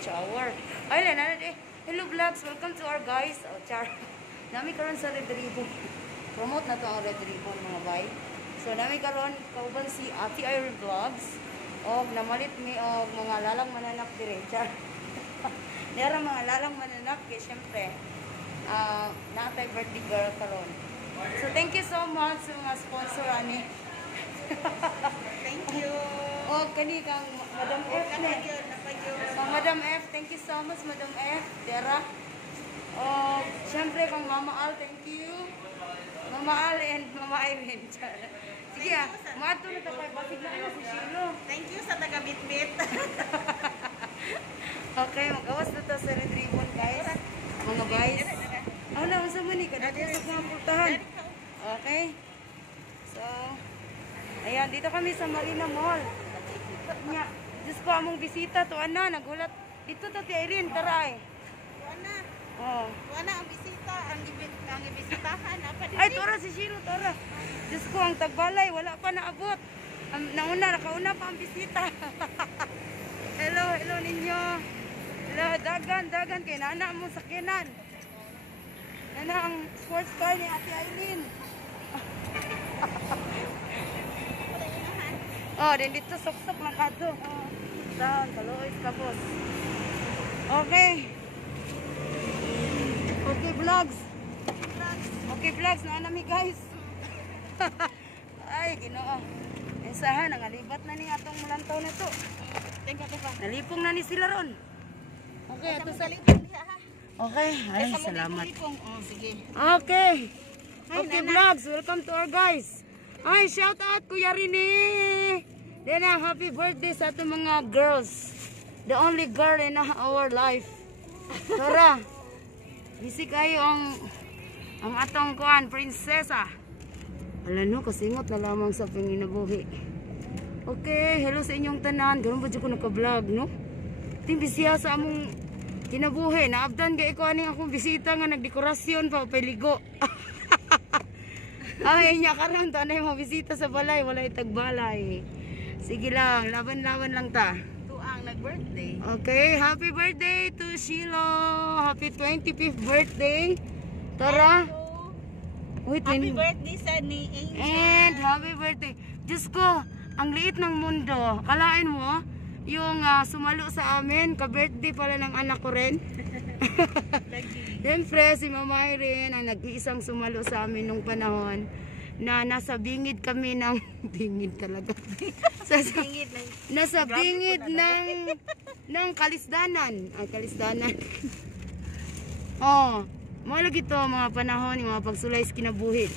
watch hour. Ay, hello vlogs, welcome to our guys. Oh, char. Nami karon sa Red Ribbon. Promote na to ang Red Ribbon mga bay. So nami karon kauban si Ate Irene Vlogs. O namalit mi og mga lalang mananak dire. Char. Nera mga lalang mananak kay syempre natay birthday girl karon. So thank you so much sa mga sponsor ani. Thank you. Oh, kani kang Madam F na. Madam F, thank you so much Madam F. Dera. Oh, syempre kang Mama Al, thank you. Mama Al and Mama Irene. Sige ah, maato na ta kay basig na si Shilo. Thank you sa taga-bitbit. Okay, magawas na ta sa Red Ribbon guys. Mga guys. Oh, na unsa man ni kada sa mga pultahan. Okay. So, ayan, dito kami sa Marina Mall. Nya, Diyos ko among bisita to ana, nagulat. Dito to ti Irene, tara ay. Wala. Oh. Wala ang bisita, ang ibisitahan apa din. Ay, tora si Shiro, tora. Diyos ko, ang tagbalay, wala pa naabot. Nakauna pa ang bisita. Hello ninyo. Hello, dagan, kay nana mo sakyanan. Nana ang sports car ni Ate Irene. Oh, din dito sok-sok lang kadto. Down, kalois kapos. Okay. Okay, vlogs. Okay, vlogs na nami guys. Ay, Ginoo. Ensahan nangalibat na ni atong mulantaw na to. Teka. Nalipong na ni sila ron. Okay, ato sa Okay, ay salamat. Oh, sige. Okay. Okay, vlogs. Welcome to our guys. Ay, shout out Kuya Rene. Dena, happy birthday sa ating mga girls. The only girl in our life. Tara. Bisi kayo ang atong kuan, prinsesa. Wala no, kasingot na lamang sa panginabuhi. Okay, hello sa inyong tanan. Ganun ba dyan ko naka-vlog, no? Ting bisiya sa among kinabuhi. Naabdan kay ko aning akong bisita nga nagdekorasyon pa paligo. Ay, niya karon ta na yung bisita sa balay, wala itagbalay. Sige lang, laban-laban lang ta. Ito ang nag-birthday. Okay, happy birthday to Shilo. Happy 25th birthday. Tara. Wait, Happy birthday sa ni Angel. And happy birthday. Diyos ko, ang liit ng mundo. Kalain mo, yung sumalo sa amin, ka-birthday pala ng anak ko rin. Siyempre, si Mama Irene ang nag-iisang sumalo sa amin nung panahon na nasa bingid kami ng bingid talaga. Nasa bingid ng Kalisdanan. Ay, Kalisdanan. Oh, mga lagi to mga panahon, yung mga pagsulay sa kinabuhi.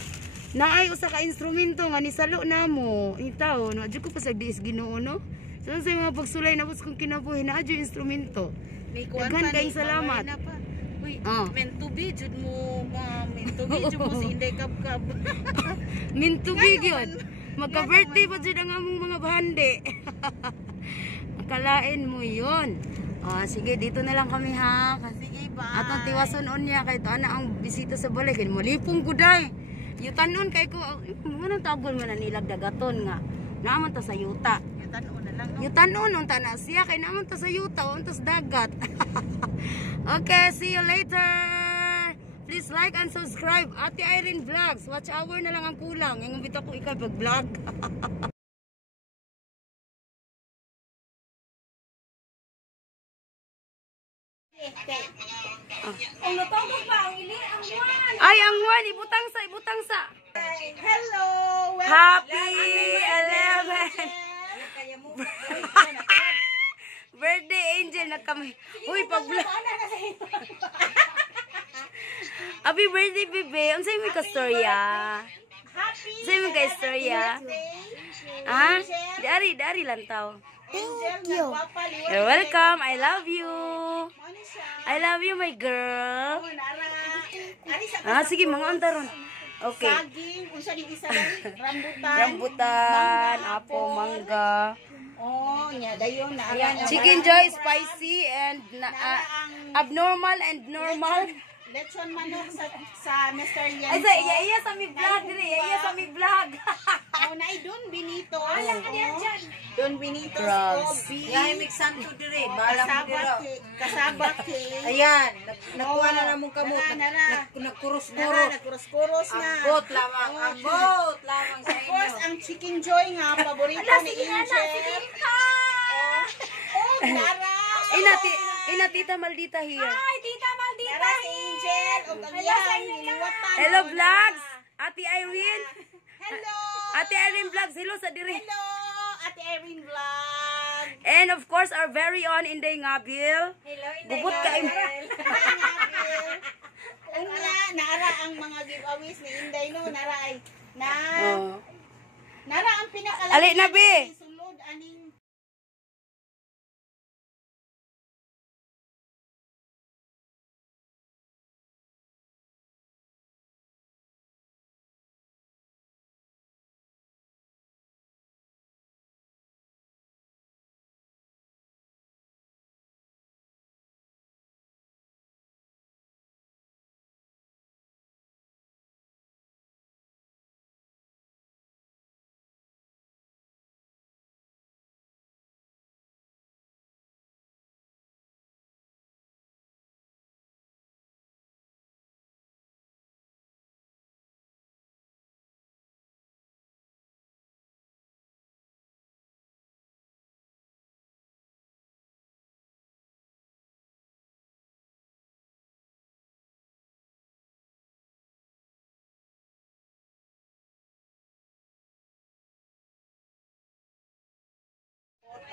Naay usa ka instrumento nga nisalo namo. Itaw, no, adyo ko pa sa diis Ginoo, no? So sa mga pagsulay na kung kinabuhi na adyo instrumento. Daghan kayong salamat. Uy, meant to be jud mo, meant to be jud mo si Inday Kabkab. Meant to be gyud. Magka-birthday pa jud ang among mga bahande. Akalain mo 'yon. Sige, dito na lang kami ha. Sige, bye. Atong tiwason niya kay to ana ang bisita sa balay kay malipong guday. Yutan-on kay ko, ano tawgon man nilag dagaton nga. Naman ta sa yuta. Yutan-on na lang, no? Yutan-on unta na siya kay naman ta sa yuta untas dagat. Okay, see you later. Please like and subscribe. Ate Irene Vlogs. Watch hour na lang ang kulang. Yung bitaw ko ikaw pag-vlog. Ang natawag pa ang ili, ang Juan. Ay, ang Juan, ibutang sa. Hello. Happy 11. Birthday angel na kami. Uy, pag-vlog. Happy birthday, bebe. Ang sa'yo may kastorya. Sa'yo may kastorya. Ah, dari lang tao. Thank you. You're welcome. I love you. I love you, my girl. Sige, mga antaron. Okay. Saging, kung siya isa rambutan. Rambutan, apo, mangga. Oh, nya dayon na Chicken Joy, spicy and abnormal and normal. lechon manok sa Mr. Yen. Ay, iya sa mi vlog dire, iya sa mi vlog. Oh, na Don Benito. Alam ka diyan dyan. Don Benito Kobe. Yahay mixan to dire, balang mo diro. Kasabak ke. Ayan, nakuha na namong kamot. Nagkurus-kurus. Nagkurus-kurus na. Ambot lamang sa Of course, inyo. ang Chicken Joy nga, paborito ni Angel. Oh, Clara. Ina tita Maldita here. Ay, Tita Maldita. Clara si Angel. O kagyan, niliwatan. Hello vlogs. Ate Irene. Hello. Ate Irene vlogs. Hello sa dire. Hello, Ate Irene Vlog. And of course our very own Inday Ngabil. Hello, Gubot ka Una, naara ang mga giveaways ni Inday no, nara ay Oh. nara ang pinakalaki. Ali na be. Sulod aning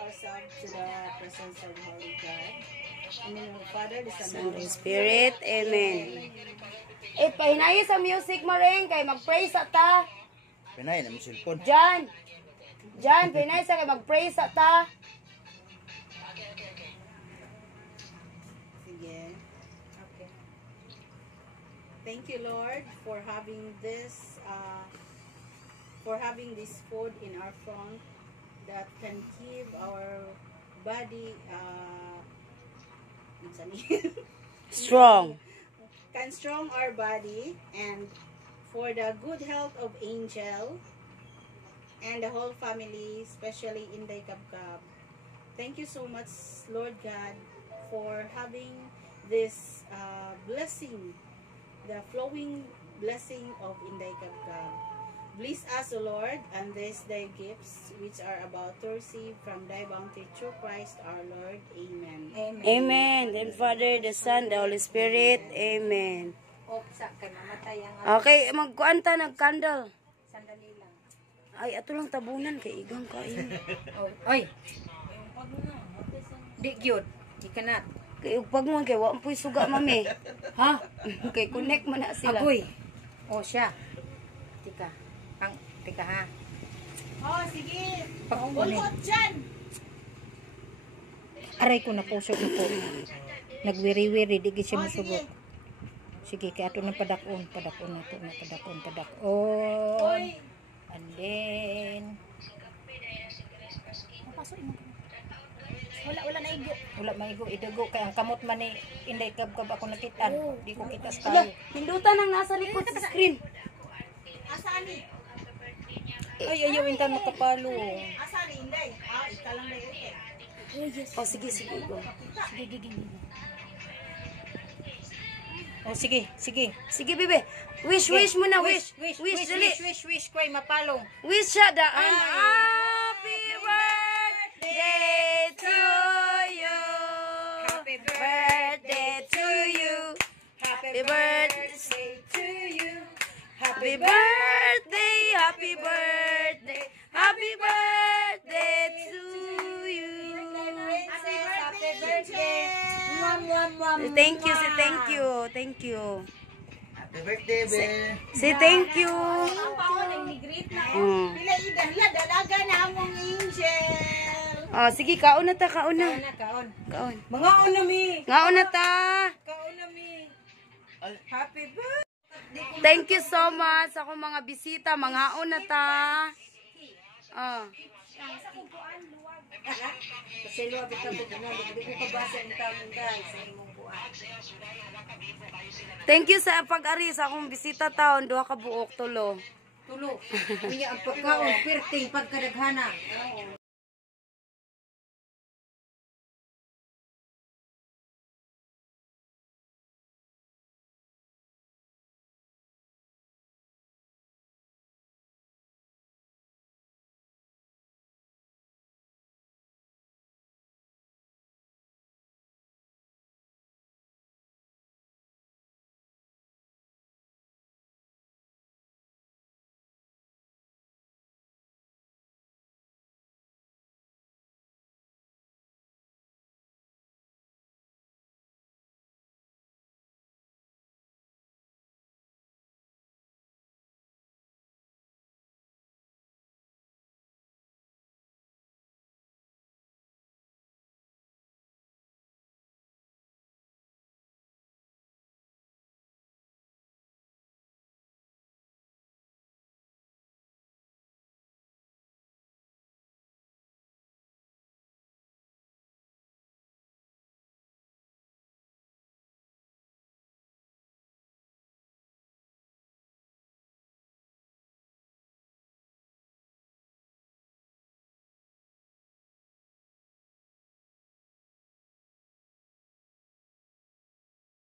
ourselves to the presence of Holy God. In the name of the Father, the Son, and the Holy Holy Spirit. Amen. Pahinayi sa music mo rin kay mag-pray sa ta. Pinay na mo cellphone. Jan, pahinayi sa kay mag-pray sa ta. Sige. Okay. Thank you, Lord, for having this food in our front that can give our body Strong. can strong our body, and for the good health of Angel and the whole family, especially in the Kabkab. Thank you so much, Lord God, for having this blessing, the flowing blessing of Inday Kabkab. Bless us, O Lord, and these thy gifts which are about to receive from thy bounty through Christ our Lord. Amen. Amen. Then Father, the Son, the Holy Spirit. Amen. Opsa kay mamatay ang Okay, magkuanta nag-candle. sandali lang. Ay, ato lang tabunan kay igang kayo. Oy. Di gyud. Di kanat. Kay ugpag mo kay wa po'y suga mami. Ha? Kay connect man na sila. Agoy. O siya. Tika ha. Oh, sige. Pag-ulit. Ulot dyan. Aray ko na pusok na po. Nagwiri-wiri, di gid siya masugot. Sige, kaya ito na padakon na ito na padakon. And then, Wala na igo. wala maigo, idugo. Kaya ang kamot man ni Inday Kabkab ako nakitan. Di ko kita Ala, tayo. hindutan ang nasa likod sa screen. Asaan ni? Ay, ayaw intan makapalo. Asaan ni Inday? Ika lang na yun eh. Oh, sige. Go. O, sige. Sige, bebe. Wish mo na, wish. Dali. Wish, ko'y mapalong. Wish siya daan. Happy birthday to you. Happy Birthday to you. Happy birthday to you. Happy birthday. Happy birthday. Happy birthday to you. Happy birthday. Thank you. Thank you. Happy birthday, be. Say thank you. Ang paon, nag-greet na. Pila idahla, dalaga na among Angel. Oh, sige, kaon na ta, kaon na. Kaon. Kaon. Mga unami. Ngaon na ta. Kaon nami. Happy birthday. Thank you so much sa akong mga bisita, mga una ta. Oh. Kasi luwag ito ko na, hindi ko kabasa ang tamang guys. Thank you sa pag-ari sa akong bisita taon. Duha ka buok, tulo. Tulo. Unya ang pagkaon, perting pagkadaghana.